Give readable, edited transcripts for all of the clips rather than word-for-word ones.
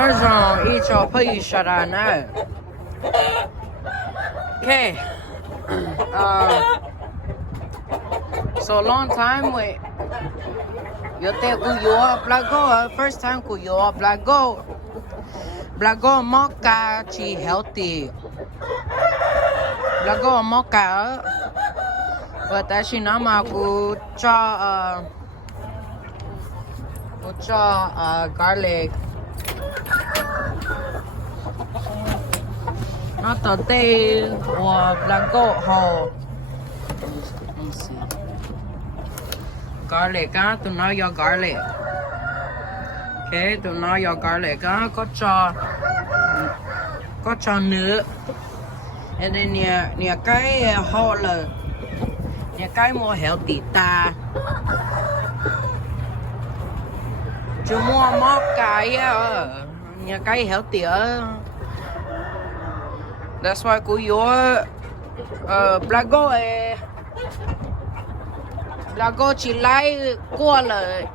那种一种配一下的呢。Okay. So long time we. Yo te kuyo blago. First time kuyo blago. Blago mocha chi healthy. Blago mocha. But actually nama ku cha garlic. Not the day or blago ho. Let me see. Garlic, to know your garlic. Okay, to know your garlic, có cho nữa. And then nè cái họ là nè cái mua healthy ta. Chú mua móc cái nè cái healthy ở. That's why cô yếu Blago chỉ lấy qua lời.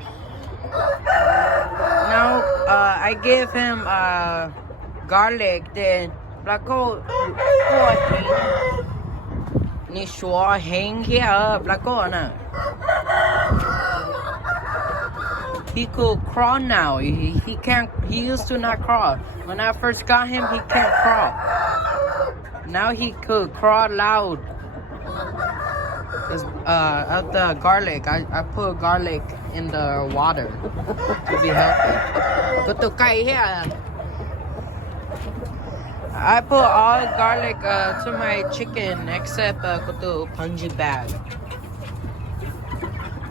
Now I give him garlic then Blago qua ni xóa hang here Blago nè. He could crawl now. He can't. He used to not crawl. When I first got him, he can't crawl. Now he could crawl loud. Of the garlic, I put garlic in the water to be healthy. But the guy here, I put all garlic to my chicken except the punji bag.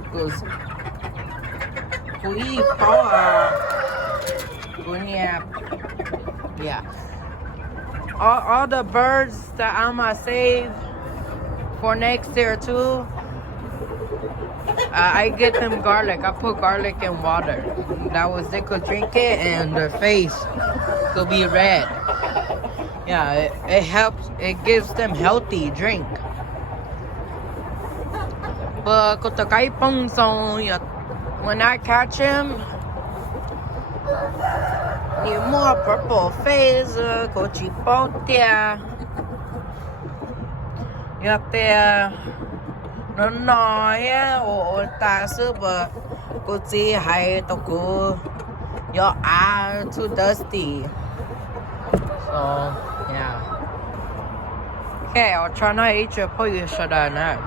Because we power, yeah. All the birds that I'ma save for next year too. I get them garlic. I put garlic in water. That was they could drink it and their face could be red. Yeah, it helps. It gives them healthy drink. But when I catch him, need more purple face. Go chipotle. Up there. Nó nói ồ ta sư bờ cô chỉ hay tao cô your eye too dusty. So yeah. Okay, I'll try not to eat your poison now.